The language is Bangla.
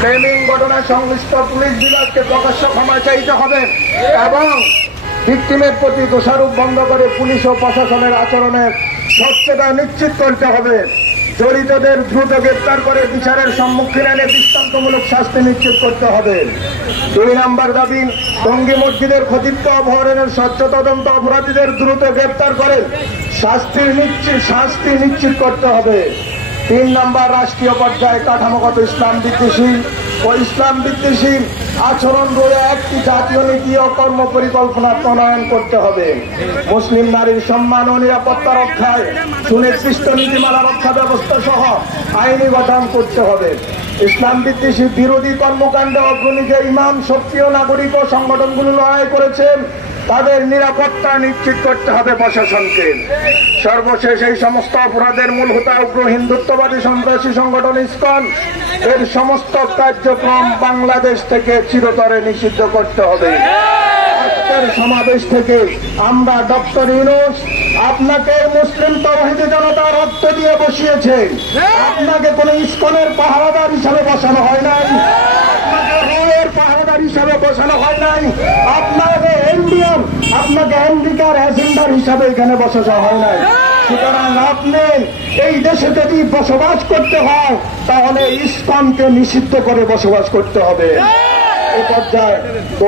ফ্লেমিং ঘটনায় সংশ্লিষ্ট পুলিশ বিভাগকে প্রকাশ্য ক্ষমা চাইতে হবে এবং ভিক্টিমের প্রতি দোষারোপ বন্ধ করে পুলিশ ও প্রশাসনের আচরণের স্বচ্ছতা নিশ্চিত করতে হবে। জড়িতদের দ্রুত গ্রেপ্তার করে বিচারের সম্মুখীন এনে দৃষ্টান্তমূলক শাস্তি নিশ্চিত করতে হবে। দুই নম্বর দাবি টঙ্গী মসজিদের ক্ষতিত্ব অপহরণের স্বচ্ছ তদন্ত অপরাধীদের দ্রুত গ্রেপ্তার করে শাস্তি নিশ্চিত শাস্তি নিশ্চিত করতে হবে। তিন নম্বর রাষ্ট্রীয় পর্যায়ে কাঠামোগত ইসলাম বিদ্বেষী ও ইসলাম বিদ্বেষী আচরণ রয়ে একটি জাতীয় নীতি ও কর্ম পরিকল্পনা প্রণয়ন করতে হবে। মুসলিম নারীর সম্মান ও নিরাপত্তা রক্ষায় সুনির্দিষ্ট নীতিমালা রক্ষা ব্যবস্থা সহ আইনি গঠন করতে হবে। ইসলাম বিদ্বেষী বিরোধী কর্মকাণ্ডে অগ্রণী যে ইমাম সক্রিয় নাগরিক ও সংগঠনগুলো লড়াই করেছেন। তাদের নিরাপত্তা নিশ্চিত করতে হবে প্রশাসনকে। সর্বশেষ এই সমস্ত অপরাধের মূল হোতা উগ্র হিন্দুত্ববাদী সন্ত্রাসী সংগঠন ইস্কন। এর সমস্ত কার্যক্রম বাংলাদেশ থেকে চিরতরে নিষিদ্ধ করতে হবে। সমাবেশ থেকে আমরা ডক্টর ইউনুস আপনাকে মুসলিম তৌহিদি জনতা রক্ত দিয়ে বসিয়েছে। আপনাকে কোন ইস্কনের পাহারাদার হিসাবে বসানো হয় নাই। এখানে বসানো হয় নাই। সুতরাং এই দেশে যদি বসবাস করতে হয়, তাহলে ইসলামকে নিষিদ্ধ করে বসবাস করতে হবে। এ পর্যায়ে